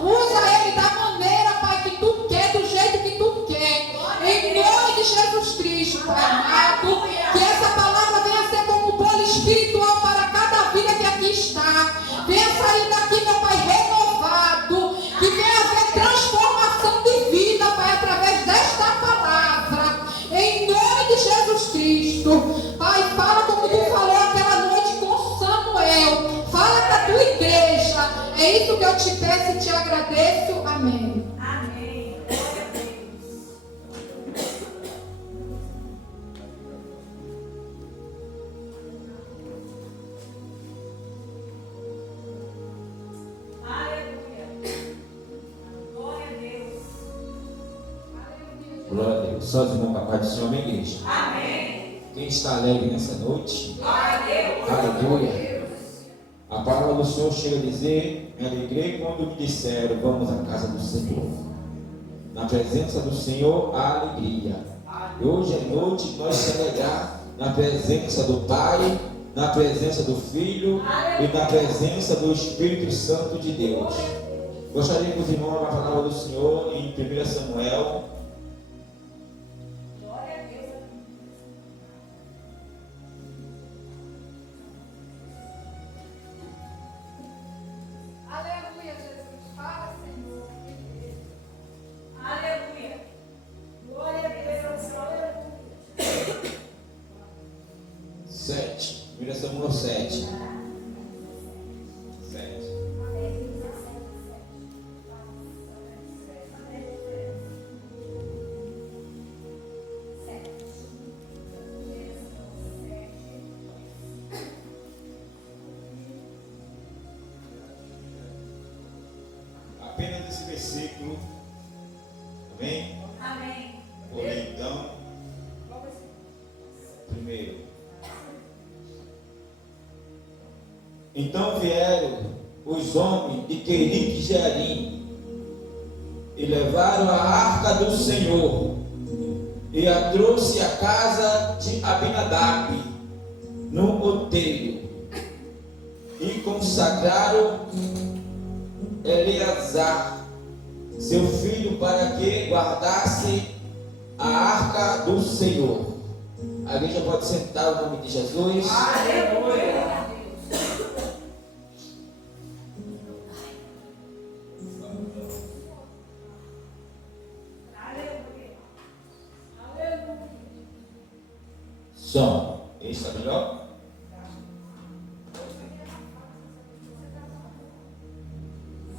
Usa ele da maneira, Pai, peço e te agradeço. Amém. Amém. Glória a Deus. Aleluia. Glória a Deus. Glória a Deus. Só os irmãos, capaz do Senhor, minha igreja. Amém. Quem está alegre nessa noite? Glória a Deus. Aleluia. A palavra do Senhor chega a dizer: me alegrei quando me disseram, vamos à casa do Senhor. Na presença do Senhor há alegria. E hoje é noite de nós se alegrar na presença do Pai, na presença do Filho e na presença do Espírito Santo de Deus. Gostaria que os irmãos, na palavra do Senhor, em 1 Samuel, Glória a Deus. Aleluia, Jesus. Fala, Senhor. Aleluia. Glória a Deus. Aleluia. 7. 1 Samuel 7. 7. Apenas esse versículo. Amém? Amém. Vou ler então. Primeiro. Então vieram os homens de Querite e Jearim e levaram a arca do Senhor e a trouxe à casa de Abinadab no outeiro e consagraram Eleazar, seu filho, para que guardasse a arca do Senhor. A igreja pode sentar no nome de Jesus. Aleluia. Som. Esse está melhor?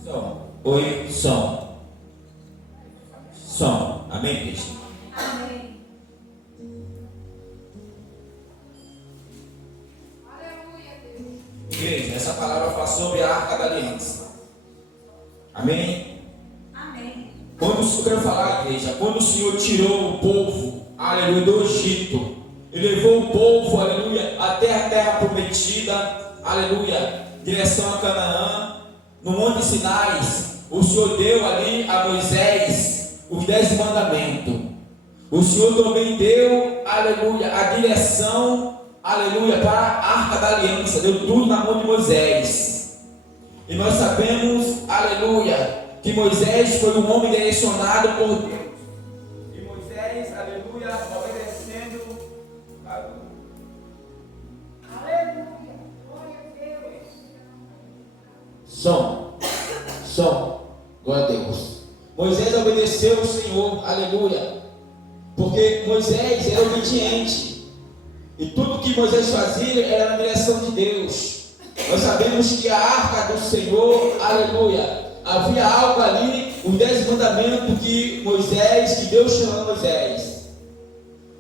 Som. Oi, som. Som. Amém, Cristo? Amém. Aleluia, Deus. Igreja, essa palavra fala sobre a arca da aliança. Amém? Amém. Quando eu quero falar, igreja, quando o Senhor tirou o povo, aleluia, do Egito, e levou o povo, aleluia, até a terra prometida, aleluia, direção a Canaã, no Monte Sinai, o Senhor deu ali a Moisés os 10 mandamentos. O Senhor também deu, aleluia, a direção, aleluia, para a arca da aliança, deu tudo na mão de Moisés. E nós sabemos, aleluia, que Moisés foi um homem direcionado por Deus. E Moisés, aleluia, obedecendo a Deus. Aleluia. Glória a Deus. Som, glória a Deus. Moisés obedeceu o Senhor, aleluia, porque Moisés era obediente, e tudo que Moisés fazia era na direção de Deus. Nós sabemos que a arca do Senhor, aleluia, havia algo ali, os 10 mandamentos que Deus chamou Moisés.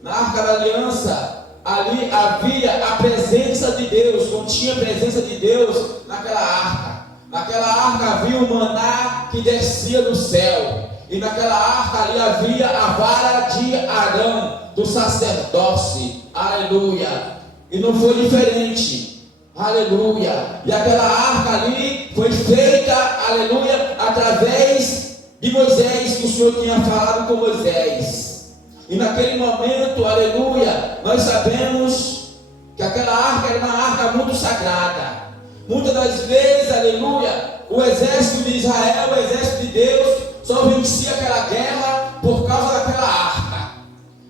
Na arca da aliança, ali havia a presença de Deus, continha a presença de Deus naquela arca. Naquela arca havia o maná que descia do céu, e naquela arca ali havia a vara de Arão, do sacerdócio, aleluia, e não foi diferente, aleluia, e aquela arca ali foi feita, aleluia, através de Moisés, que o Senhor tinha falado com Moisés, e naquele momento, aleluia, nós sabemos que aquela arca era uma arca muito sagrada. Muitas das vezes, aleluia, o exército de Israel, o exército de Deus, só vencia aquela guerra por causa daquela arca.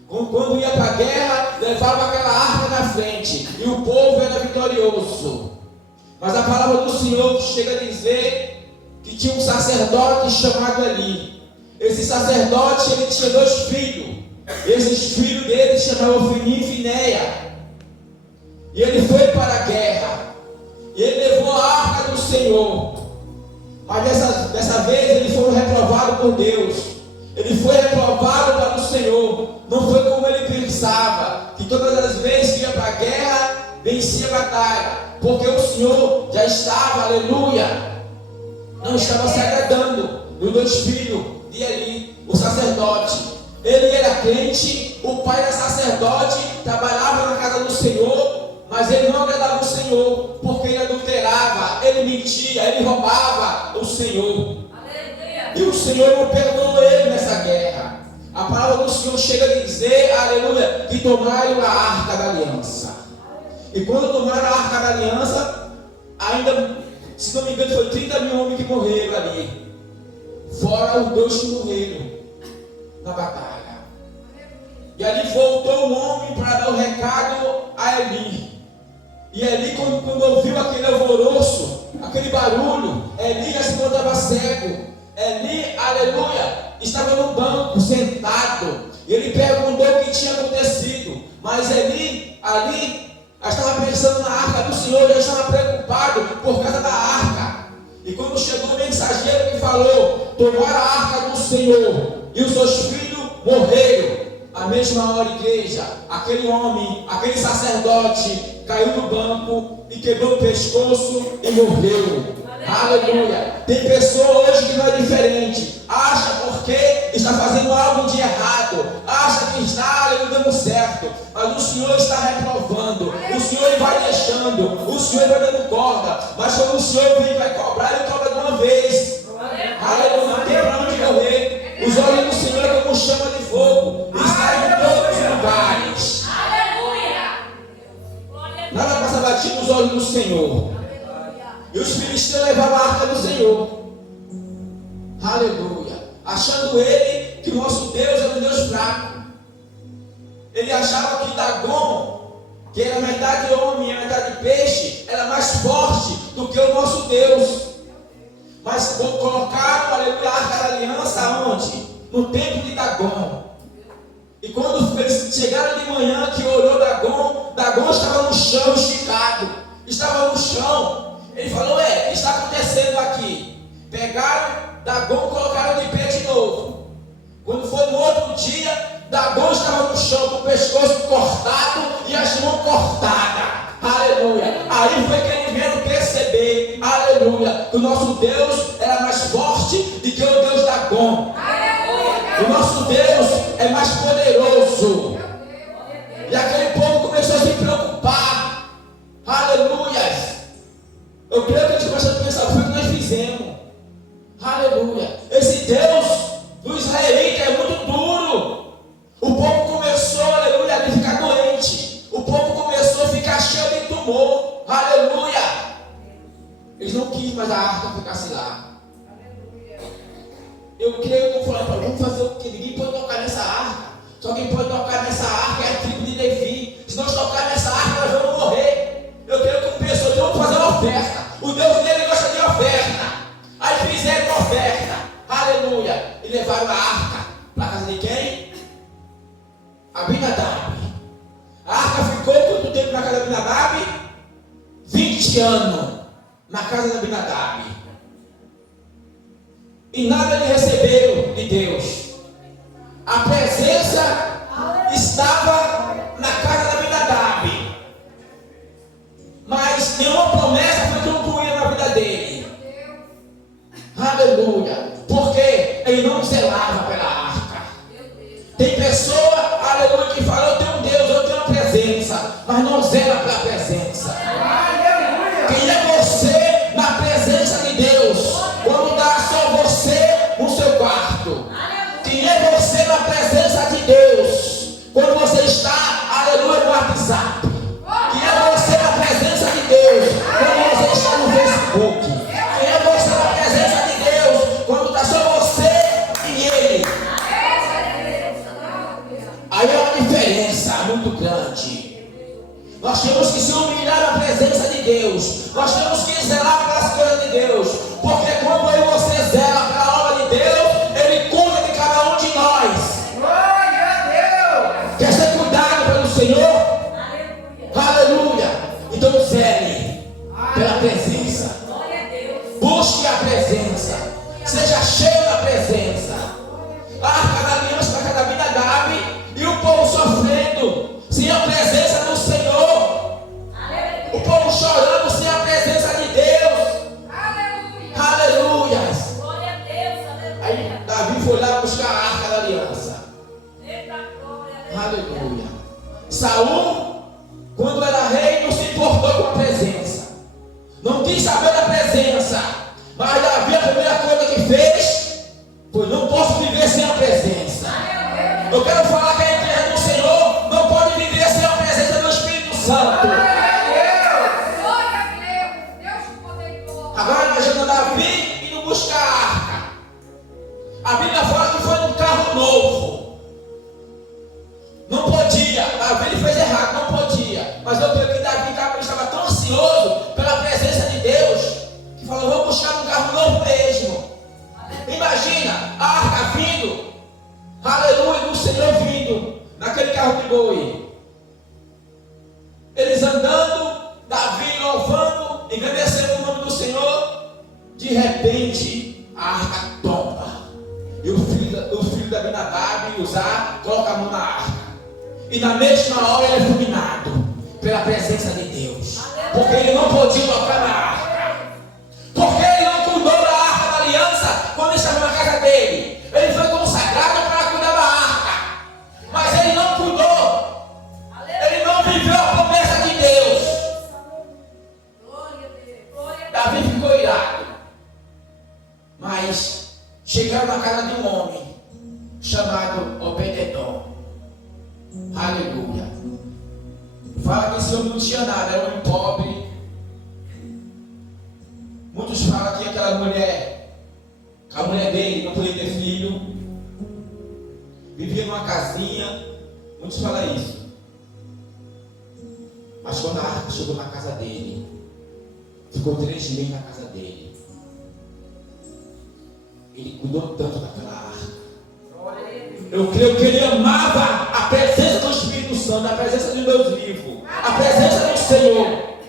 Quando ia para a guerra, levava aquela arca na frente, e o povo era vitorioso. Mas a palavra do Senhor chega a dizer que tinha um sacerdote chamado Eli. Esse sacerdote, ele tinha 2 filhos. Esses filhos dele chamavam Ofni e Finéia. E ele foi para a guerra. E ele levou a arca do Senhor. Mas dessa vez ele foi reprovado por Deus. Ele foi reprovado para o Senhor. Não foi como ele pensava, que todas as vezes que ia para a guerra, vencia a batalha. Porque o Senhor já estava, aleluia, não estava se agradando dos 2 filhos de Eli, o sacerdote. Ele era crente, o pai era sacerdote, trabalhava na casa do Senhor, mas ele não agradava o Senhor, porque ele adulterava, ele mentia, ele roubava o Senhor. Aleluia. E o Senhor não perdoou ele nessa guerra. A palavra do Senhor chega a dizer, aleluia, que tomaram a arca da aliança. E quando tomaram a arca da aliança, ainda, se não me engano, foi 30 mil homens que morreram ali, fora os 2 que morreram na batalha. E ali voltou um homem para dar o recado a Eli. E Eli, quando ouviu aquele alvoroço, aquele barulho, Eli já se encontrava cego. Eli, aleluia, estava no banco, sentado. E ele perguntou o que tinha acontecido. Mas Eli, ali, estava pensando na arca do Senhor, já estava preocupado por causa da arca. E quando chegou o mensageiro que falou, tomaram a arca do Senhor, e os seus filhos morreram. A mesma hora, igreja, aquele homem, aquele sacerdote, caiu no banco e quebrou o pescoço e morreu. Aleluia. Tem pessoa hoje que não é diferente. Acha porque está fazendo algo de errado. Acha que está dando certo. Mas o Senhor está reprovando. O Senhor vai deixando. O Senhor vai dando corda. Mas quando o Senhor vem, vai cobrar, ele cobra de uma vez. Aleluia. Não tem para onde correr. Os olhos do Senhor é como chama de fogo. Está em todos os lugares. Nada passa batido nos olhos do Senhor. E os filisteus levaram a arca do Senhor. Aleluia. Achando ele que o nosso Deus era um Deus fraco. Ele achava que Dagon, que era metade homem e metade peixe, era mais forte do que o nosso Deus. Mas colocaram, aleluia, a arca da aliança onde? No templo de Dagon. E quando eles chegaram de manhã, que olhou Dagon, Dagon estava no chão, esticado. Estava no chão. Ele falou, o que está acontecendo aqui? Pegaram Dagon e colocaram de pé de novo. Quando foi no outro dia, Dagon estava no chão, com o pescoço cortado e as mãos cortadas. Aleluia. Aí foi que eles vieram perceber, aleluia, que o nosso Deus era mais forte do que o Deus Dagon. O nosso Deus é mais poderoso. E aquele povo começou a se preocupar. Aleluia. Eu creio que eles começaram a pensar, foi o que nós fizemos. Aleluia. Esse Deus do israelita é muito duro. O povo começou, aleluia, a ficar doente. O povo começou a ficar cheio de tumor. Aleluia. Eles não quis mais a arca ficasse lá. Eu creio que eu falei, vamos fazer o que? Ninguém pode tocar nessa arca. Só quem pode tocar nessa arca é a tribo de Levi. Se nós tocar nessa arca, nós vamos morrer. Eu creio que o pessoal vamos fazer uma oferta. O Deus dele gosta de oferta. Aí fizeram uma oferta. Aleluia. E levaram a arca para a casa de quem? Abinadab. A arca ficou quanto tempo na casa de Abinadab? 20 anos na casa de Abinadab. E nada lhe receberam de Deus. A presença estava na casa de Abinadab, mas nenhuma promessa foi concluída na vida dele. Aleluia. Porque ele não zelava pela arca. Tem pessoa, aleluia, que fala, eu tenho um Deus, eu tenho uma presença, mas não zela pela presença. Quem é você na presença de Deus? Quando está só você no seu quarto. Quem é você na presença de Deus? Quando você está, aleluia, no WhatsApp. Quem é você na presença de Deus? Quando você está no Facebook. Quem é você na presença de Deus? Quando está só você e Ele. Aí é uma diferença muito grande. Nós temos que se humilhar na presença de Deus. Nós temos que zelar pelas coisas de Deus. Porque quando eu e você zela pela obra de Deus, Ele cuida de cada um de nós. Glória a Deus. Quer ser cuidado pelo Senhor? Aleluia. Então zele pela presença. Glória a Deus. Busque a presença. Davi foi lá buscar a arca da aliança. Aleluia. Saul, quando era rei, não se importou com a presença. Não quis saber da presença. Mas Davi, a primeira coisa que fez foi: não posso viver sem a presença. Eu quero falar que a igreja do Senhor não pode viver sem a presença do Espírito Santo. Agora imagina Davi indo buscar a arca. A Bíblia fala que foi num carro novo. Não podia. Davi fez errado, não podia. Mas eu creio que Davi estava tão ansioso pela presença de Deus que falou: vou buscar um carro novo mesmo. Imagina a arca vindo. Aleluia, do Senhor vindo naquele carro de boi. Eles andando, Davi louvando, engrandecendo o nome do Senhor. De repente a arca tomba. E o filho da Abinadab, Uzá, coloca a mão na arca. E na mesma hora ele é fulminado pela presença de Deus. Porque ele não podia tocar na arca. Porque ele não cuidou da arca da aliança quando estava na casa dele. Ele foi consagrado para cuidar da arca. Mas ele não cuidou. Ele não viveu a promessa de Deus. Davi ficou irado. Mas chegaram na casa de um homem chamado Obed-edom. Aleluia. Fala que esse homem não tinha nada, era um homem pobre. Muitos falam que aquela mulher, a mulher dele não podia ter filho, vivia numa casinha. Muitos falam isso. Mas quando a arca chegou na casa dele, ficou 3 meses na casa dele. Ele cuidou tanto daquela arca. Eu creio que ele amava a presença do Espírito Santo, a presença de Deus vivo, a presença do Senhor.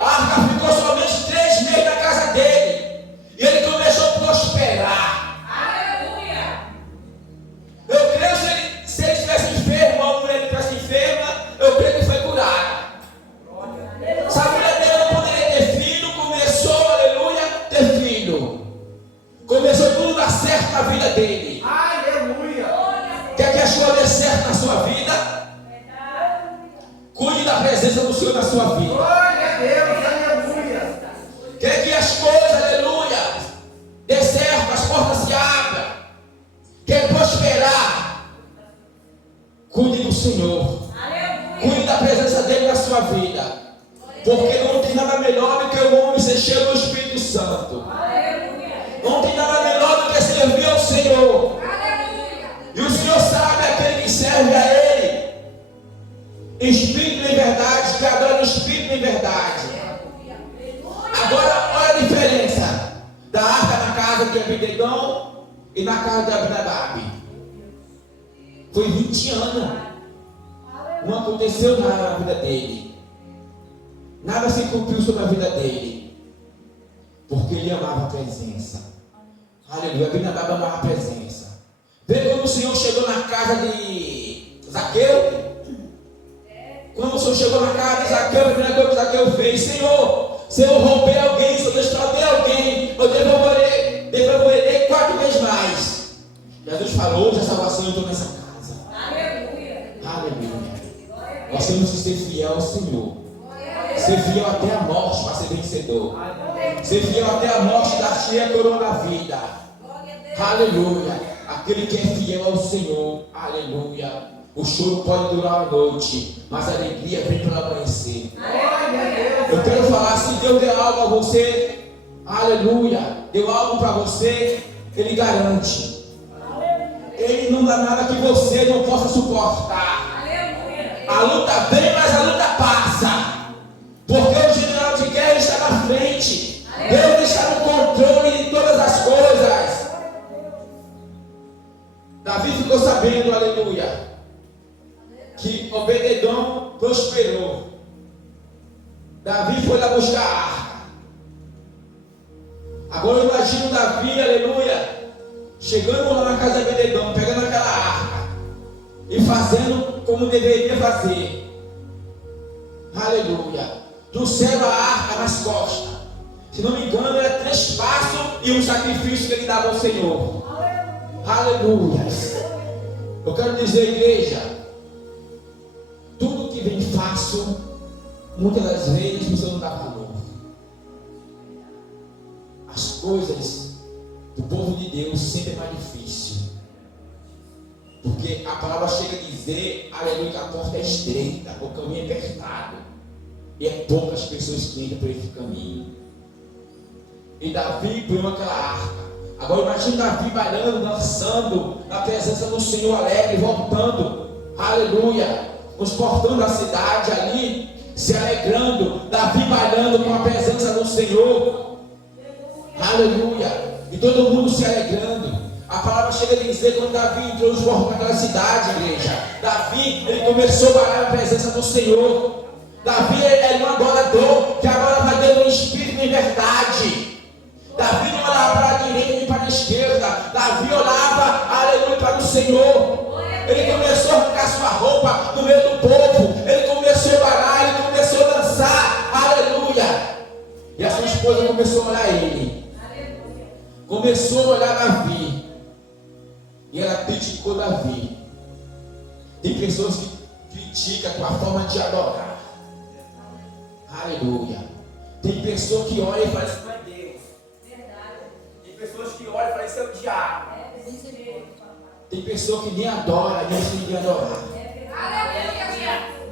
A arca ficou somente 3 meses na casa dele. E ele começou a prosperar. Aleluia. Eu creio que se ele estivesse enfermo, a mulher estivesse enferma, eu creio que foi curada. Se a mulher dele não poderia ter filho, começou, aleluia, ter filho. Começou tudo a dar certo na vida dele. Aleluia. Quer que as coisas dê certo na sua vida? Cuide da presença do Senhor na sua vida. Glória a Deus, aleluia. Quer que as coisas, aleluia, dê certo, as portas se abram. Quer prosperar? Cuide do Senhor. Cuide da presença dele na sua vida. Porque não tem nada melhor do que o homem ser cheio do Espírito Santo. Não tem nada melhor do que servir ao Senhor. E o Senhor sabe aquele que serve a Ele em espírito e em verdade, que adora o espírito e em verdade. Agora, olha a diferença da arca na casa de Obed-edom e na casa de Abinadab. Foi 20 anos. Não aconteceu nada na vida dele. Nada se cumpriu sobre a vida dele. Porque ele amava a presença. Aleluia. Abinadab amava a presença. Vê quando o Senhor chegou na casa de Zaqueu. Quando o Senhor chegou na casa de Zaqueu, a primeira coisa que Zaqueu fez: Senhor, se eu roubei alguém, se eu defraudei alguém, eu devolverei 4 vezes mais. Jesus falou: hoje a salvação entrou nessa casa. Aleluia. Nós temos que ser fiel ao Senhor. Ser fiel até a morte para ser vencedor. Ser fiel até a morte, dar-te a coroa da vida. Aleluia. Aquele que é fiel ao Senhor, aleluia. O choro pode durar uma noite, mas a alegria vem pelo amanhecer. Eu quero falar, se Deus deu algo a você, aleluia, deu algo para você, Ele garante. Ele não dá nada que você não possa suportar. A luta vem, mas a luta passa. Porque o general de guerra está na frente. Deus está no controle de todas as coisas. Davi ficou sabendo, aleluia, que Obed-edom prosperou. Davi foi lá buscar a arca. Agora eu imagino Davi, aleluia, chegando lá na casa de Obed-edom, pegando aquela arca e fazendo como deveria fazer. Aleluia. Trouxeram a arca nas costas. Se não me engano, era 3 passos e um sacrifício que ele dava ao Senhor. Aleluia. Eu quero dizer, igreja, tudo que vem fácil, muitas das vezes você não dá valor. As coisas do povo de Deus sempre é mais difícil. Porque a palavra chega a dizer, aleluia, que a porta é estreita, o caminho é apertado. E é poucas pessoas que entram por esse caminho. E Davi põe aquela arca. Agora imagine Davi bailando, dançando, na presença do Senhor alegre, voltando, aleluia, nos portões da cidade ali, se alegrando, Davi bailando com a presença do Senhor, aleluia, e todo mundo se alegrando. A palavra chega a dizer, quando Davi entrou nos portões daquela cidade, igreja, Davi, ele começou a bailar na presença do Senhor. Davi era um adorador, que agora vai dando um espírito em verdade. Davi não olhava para a direita nem para a esquerda. Davi olhava, aleluia, para o Senhor. Ele começou a arrancar sua roupa no meio do povo. Ele começou a bailar, ele começou a dançar, aleluia. E a sua esposa começou a olhar ele. Começou a olhar Davi. E ela criticou Davi. Tem pessoas que criticam a tua forma de adorar. Aleluia. Tem pessoa que olha e fala, isso não é Deus. Tem pessoas que olham e falam, isso é o diabo. Tem pessoa que nem adora, nem se ninguém adorar.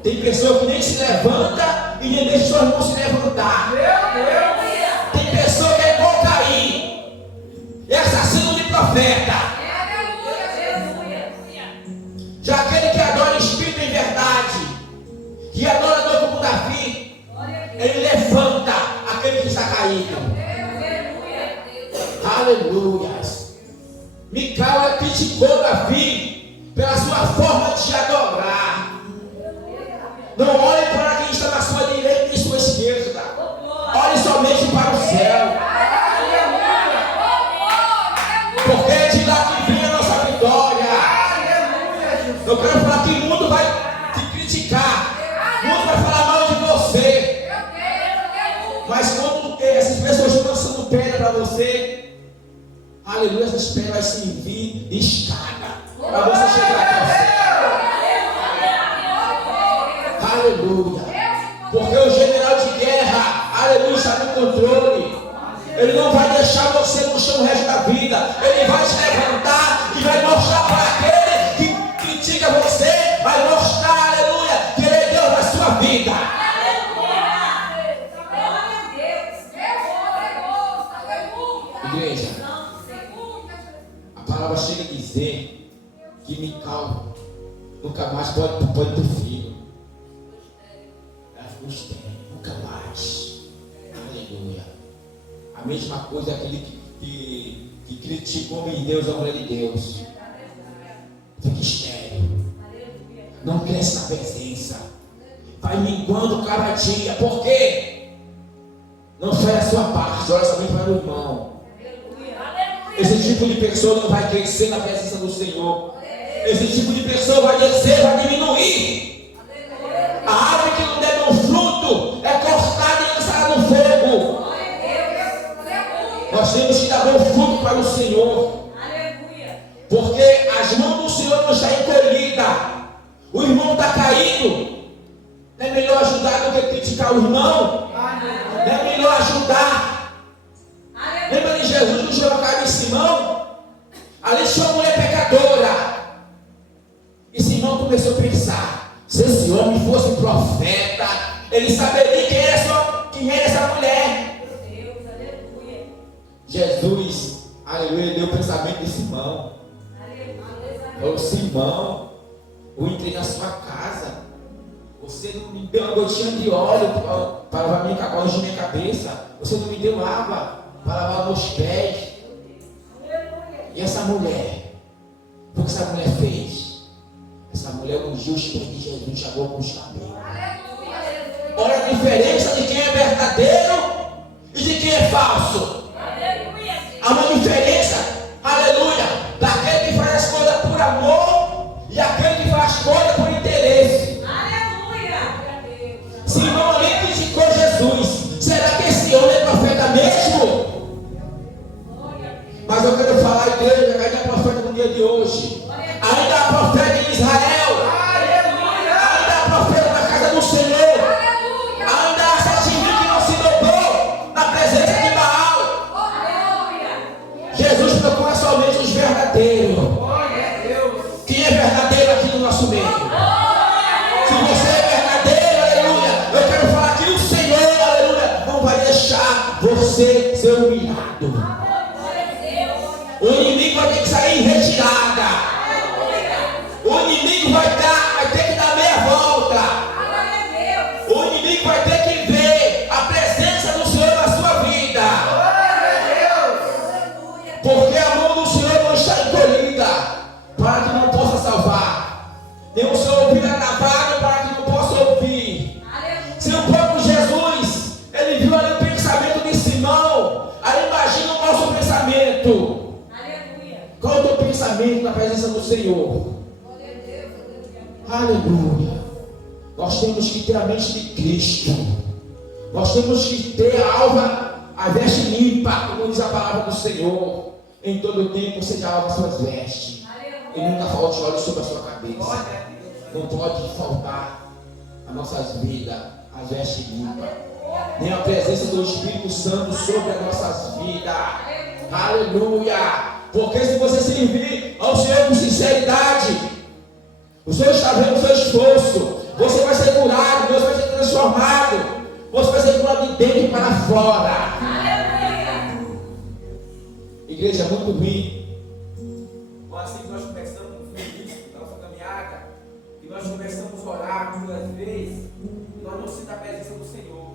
Tem pessoa que nem se levanta e nem deixa seus irmãos se levantar. Tem pessoa que é igual Caim, é assassino de profeta. Já aquele que adora espírito em verdade, que adora como Davi, ele levanta aquele que está caído. Aleluia. Micael criticou Davi pela sua forma de adorar. Não olhe para quem está na sua direita e sua esquerda. Olhe somente para o céu. Porque é de lá que vem a nossa vitória. Eu quero falar que o mundo vai te criticar. O mundo vai falar mal de você. Mas quando essas pessoas estão lançando pedra para você, aleluia, essas pedras vai servir de escada para você chegar até o céu. Aleluia. Porque o general de guerra, aleluia, está no controle. Ele não vai deixar você no chão o resto da vida. Ele vai te levantar e vai mostrar para aquele que critica você, vai mostrar, aleluia, que ele é Deus na sua vida. Igreja, a palavra chega a dizer que Micael nunca mais pode ter filho. Ela ficou estéril, nunca mais. Aleluia. A mesma coisa aquele que critica o homem de Deus, a mulher de Deus. Fica estéril. Não cresce na presença. Vai minguando cada dia. Por quê? Não faz a sua parte, olha somente para o irmão. Esse tipo de pessoa não vai crescer na presença do Senhor. Esse tipo de pessoa vai descer, vai diminuir. A árvore que não der bom fruto é cortada e lançada no fogo. Nós temos que dar bom fruto para o Senhor. Porque as mãos do Senhor não estão encolhidas. O irmão está caído. Não é melhor ajudar do que criticar o irmão? Não é melhor ajudar? Lembra de Jesus no jogar de Simão? Ali tinha uma mulher pecadora. E Simão começou a pensar: se esse homem fosse profeta, ele saberia quem era essa mulher. Jesus, aleluia, deu o pensamento de Simão. Falou: Simão, eu entrei na sua casa. Você não me deu uma gotinha de óleo para lavar minha cabeça. Você não me deu água para lavar meus pés. E essa mulher, o que essa mulher fez? Essa mulher ungiu os pés de Jesus, chamou com os cabelos. Olha a diferença de quem é verdadeiro e de quem é falso. Há uma diferença, aleluia, daquele que faz as coisas por amor e aquele que faz as coisas por interesse. Simão ali criticou Jesus. Será que esse homem é profeta mesmo? Mas eu quero falar, igreja, que é profeta no dia de hoje. Ainda há profeta em Israel. Aleluia. Ainda há profeta na casa do Senhor. Ainda há 7.000 que não se dobrou na presença de Baal. Jesus procura somente os verdadeiros. Glória a Deus. Quem é verdadeiro aqui no nosso meio? Se você é verdadeiro, aleluia, eu quero falar que o Senhor, aleluia, não vai deixar você ser humilhado. O inimigo vai ter que sair em retirada. O inimigo vai ter que dar meia volta. O inimigo vai ter que ver a presença do Senhor na sua vida. Porque a mão do Senhor não está encolhida para que não possa salvar. Nem o seu ouvido agravado para que não possa ouvir. Se o próprio Jesus, ele viu ali o pensamento de Simão, aí imagina o nosso pensamento. Qual é o teu pensamento na presença do Senhor? Aleluia. Nós temos que ter a mente de Cristo. Nós temos que ter a alma, a veste limpa, como diz a palavra do Senhor. Em todo tempo seja alva as suas vestes. E nunca falte óleo sobre a sua cabeça. Não pode faltar as nossas vidas, a veste limpa. Nem a presença do Espírito Santo sobre as nossas vidas. Aleluia. Porque se você servir ao Senhor com sinceridade, o Senhor está vendo o seu esforço. Você vai ser curado, Deus vai ser transformado. Você vai ser curado de dentro para fora. Igreja, é muito ruim. Assim que nós começamos a nossa caminhada, e nós começamos a orar muitas vezes, e nós não sentimos a presença do Senhor.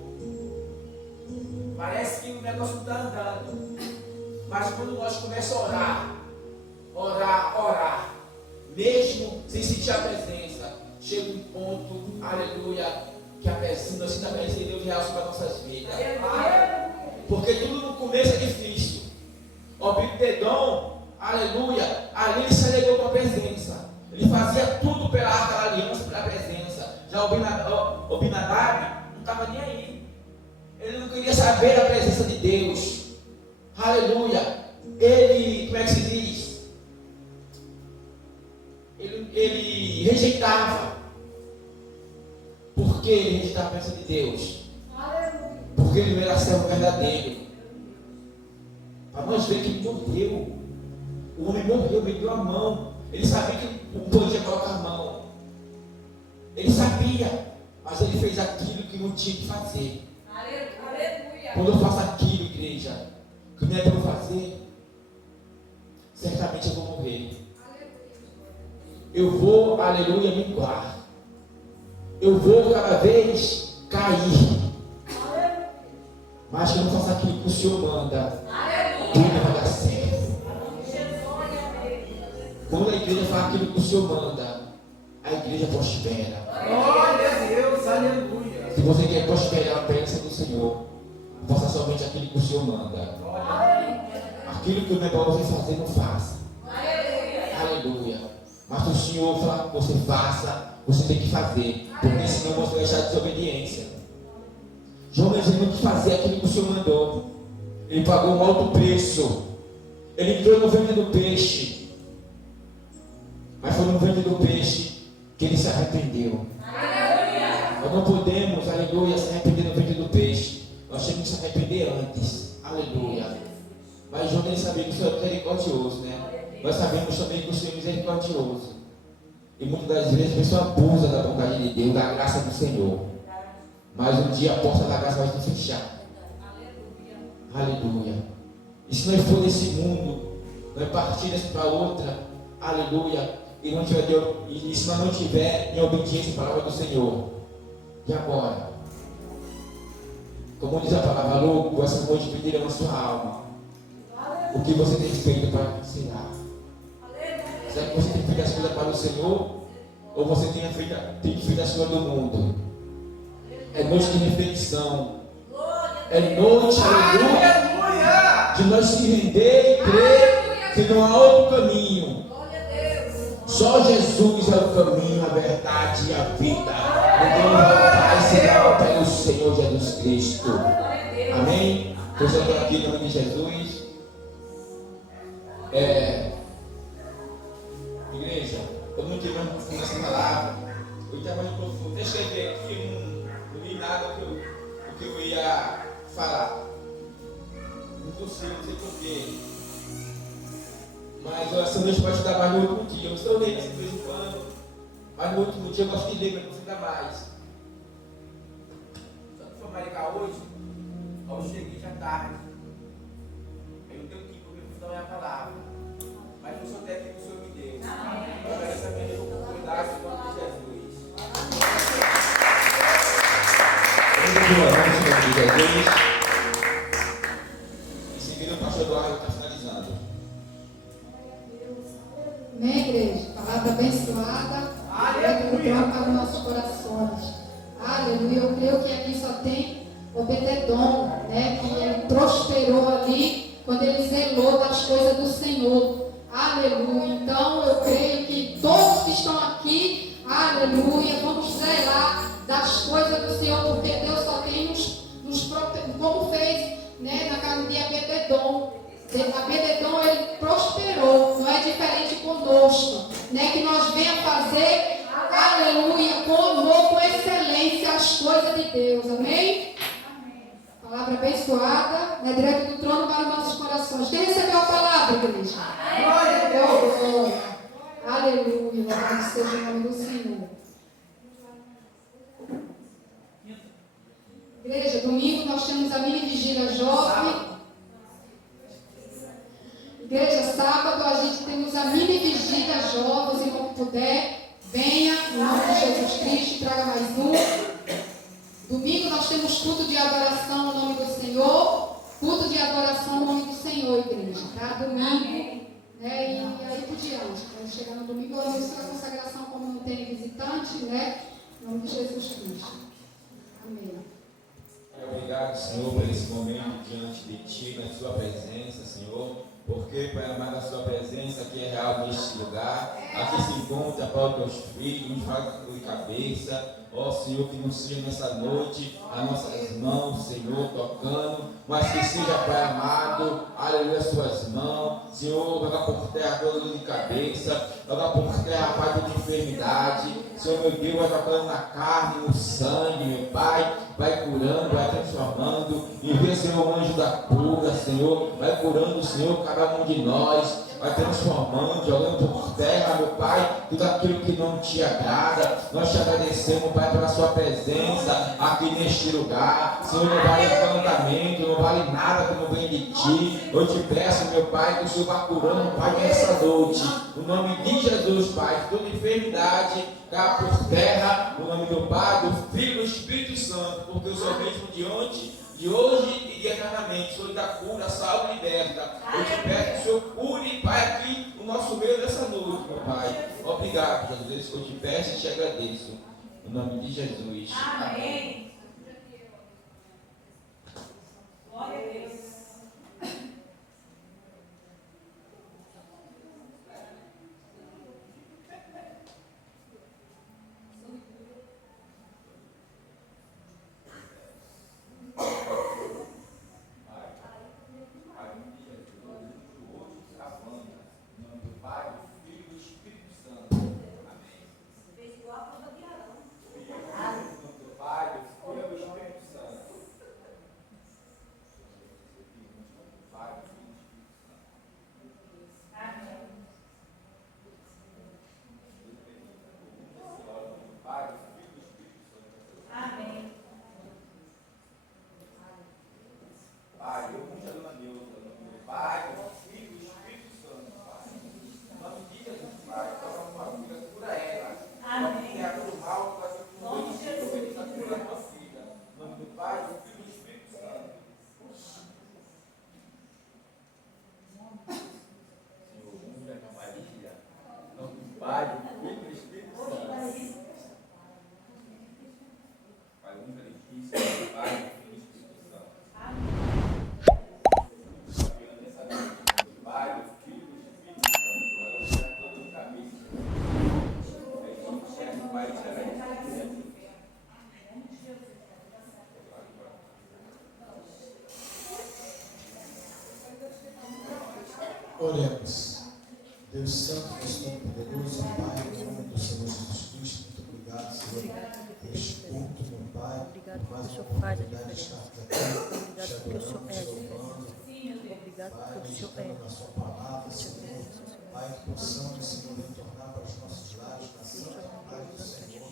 Parece que o negócio está andando. Mas quando nós começamos a orar, mesmo sem sentir a presença, chega um ponto, aleluia, que a presença, nós sentimos a presença de Deus real sobre as nossas vidas. Porque tudo no começo é difícil. O Obed-Edom, aleluia, ali ele se alegou com a presença. Ele fazia tudo pela arca da aliança, pela presença. Já o Abinadab não estava nem aí. Ele não queria saber da presença de Deus. Aleluia. Ele, como é que se diz? Ele rejeitava. Por que ele rejeitava a presença de Deus? Porque ele não era servo verdadeiro. Para nós ver que ele morreu. O homem morreu, meteu a mão. Ele sabia que não podia colocar a mão. Ele sabia, mas ele fez aquilo que não tinha que fazer. Quando eu faço aquilo, igreja, que não é para eu fazer, certamente eu vou morrer. Eu vou, aleluia, me guardar. Eu vou cada vez cair. Mas que eu não faço aquilo que o Senhor manda, tudo vai dar certo. Quando a igreja faz aquilo que o Senhor manda, a igreja prospera. Glória a Deus, aleluia. Se você quer prosperar na presença do Senhor, faça somente aquilo que o Senhor manda. Aquilo que o negócio você fazer, não faça. Aleluia. Mas se o Senhor falar que você faça, você tem que fazer. Porque senão você vai deixar desobediência. João não quis fazer aquilo que o Senhor mandou. Ele pagou um alto preço. Ele entrou no ventre do peixe. Mas foi no ventre do peixe que ele se arrependeu. Nós não podemos, aleluia, se arrepender no ventre do peixe. Nós temos que se arrepender antes. Aleluia. Mas João nem sabia que o Senhor é misericordioso, né? Nós sabemos também que o Senhor é misericordioso. E muitas das vezes a pessoa abusa da bondade de Deus, da graça do Senhor. Mas um dia a porta da graça vai se fechar. Aleluia. E se nós for desse mundo, nós partirmos para outra, aleluia, e não tiver Deus, e se nós não tiver em obediência à palavra do Senhor, e agora? Como diz a palavra, louco, essa noite pedirão a sua alma. O que você tem feito para ensinar? Será que você tem feito as coisas para o Senhor? Ou você tem feito as coisas do mundo? É noite de reflexão. É noite, aleluia, de nós se render e crer que não há outro caminho. Só Jesus é o caminho, a verdade e a vida. Então, Pai, será pelo Senhor Jesus Cristo. Amém? Pois eu estou aqui em nome de Jesus. que mais profundo nessa palavra. Eu estava mais profundo. Deixa eu ver aqui, eu não li nada do que eu ia falar. Não consigo, não sei porquê. Mas a oração Deus pode dar mais no último dia. Eu estou lendo assim de vez em quando, mas no último dia eu gosto de ler para você dar mais. Só que foi maricar hoje, eu cheguei já tarde. Eu não tenho tempo porque não é a palavra. Mas eu sou técnico que o Senhor me deu. Eu agradeço a minha oportunidade em nome de Jesus. Em seguida, o pastor Eduardo está finalizando. Amém, igreja? Palavra abençoada. Aleluia. Para os nossos corações. Aleluia. Eu creio que aqui só tem Obededom, né? Que ele prosperou ali quando ele zelou das coisas do Senhor. Aleluia. Então eu creio que todos que estão aqui, aleluia, vamos zelar das coisas do Senhor, porque Deus só tem nos como fez, né, na casa de Obededom. Obededom, ele prosperou, não é diferente conosco, né? Que nós venhamos fazer, aleluia, com amor, com excelência as coisas de Deus, amém? Palavra abençoada, né, direto do trono para os nossos corações. Quem recebeu a palavra, igreja? Glória a Deus. Glória. Aleluia. Louvado seja o nome do Senhor. Igreja, domingo nós temos a mini vigília jovem. Igreja, sábado a gente temos a mini vigília jovem. Se não puder, venha em nome de Jesus Cristo, traga mais um. Domingo nós temos culto de adoração no nome do Senhor. Culto de adoração no nome do Senhor, igreja. Tá? Domingo. Né? E aí por diante. Quando chegar no domingo, eu anuncio a consagração como não tem visitante, né? Em nome de Jesus Cristo. Amém. Obrigado, Senhor, por esse momento diante de Ti, na Sua presença, Senhor. Porque, Pai amado, a Sua presença aqui é real neste lugar. Aqui se encontra, Pai, os Teus filhos, nos faz de cabeça. Ó Senhor, que não seja nessa noite as nossas mãos, Senhor, tocando, mas que seja, Pai amado, aleluia, as Suas mãos, Senhor, joga por terra toda dor de cabeça, joga por terra, Pai, toda enfermidade, Senhor, meu Deus, vai tocando na carne, no sangue, meu Pai, vai curando, vai transformando, envia, Senhor, o anjo da cura, Senhor, vai curando, Senhor, cada um de nós, vai transformando, jogando por terra, meu Pai, tudo aquilo que não te agrada. Nós te agradecemos, Pai, pela Sua presença aqui neste lugar. Senhor, não vale encantamento, não vale nada que não vem de Ti. Eu te peço, meu Pai, que o Senhor vá curando, Pai, nessa noite. No nome de Jesus, Pai, toda enfermidade cá por terra, no nome do Pai, do Filho e do Espírito Santo, porque eu sou o mesmo de ontem, de hoje e de eternamente. Senhor da cura, salve e liberta. Eu te peço que o Senhor cure, Pai, aqui no nosso meio dessa noite, meu Pai. Obrigado, Jesus. Eu te peço e te agradeço. No nome de Jesus. Amém. Glória a Deus. Oremos. Deus Santo, Deus Todo-Poderoso, Pai, em nome do Senhor Jesus Cristo, muito obrigado, Senhor, por este culto, meu Pai, por mais uma oportunidade de estarmos aqui, te adorando, te louvando, Pai, meditando na Sua palavra, Senhor, Pai, que possamos, Senhor, retornar para os nossos lares, na santa paz do Senhor,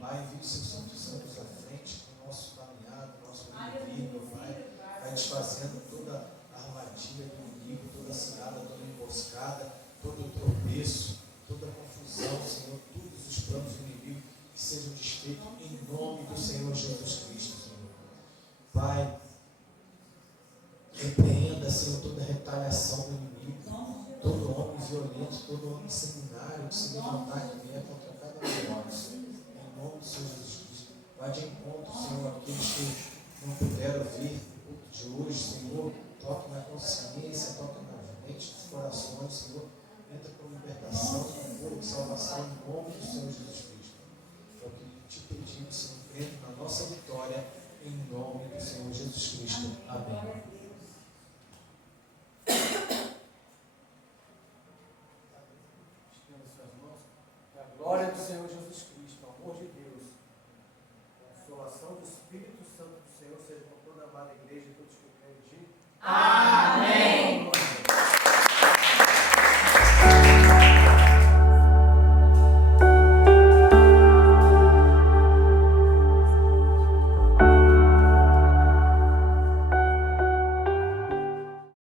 Pai, envie seus santos anjos à frente do nosso caminhado, do nosso inimigo, Pai, vai desfazendo toda a armadilha do inimigo, toda a cilada, toda a emboscada, todo o tropeço, toda a confusão, Senhor, todos os planos do inimigo que sejam desfeitos em nome do Senhor Jesus Cristo, Senhor. Pai, repreenda, Senhor, toda a retaliação do inimigo, todo homem violento, todo homem sanguinário que se levantar que vier contra cada um de nós, Senhor. Em nome do Senhor Jesus Cristo. Vai de encontro, Senhor, aqueles que não puderam vir no culto de hoje, Senhor. Toque na consciência, toque nas mentes, nos corações, Senhor. Entra com libertação, com cura, de salvação, em nome do Senhor Jesus Cristo. É o que te pedimos, Senhor, crendo na nossa vitória, em nome do Senhor Jesus Cristo. Amém. Que a glória do Senhor Jesus Cristo, o amor de Deus, a consolação do Espírito Santo do Senhor seja com toda a amada igreja e todos que creem em Ti. Amém.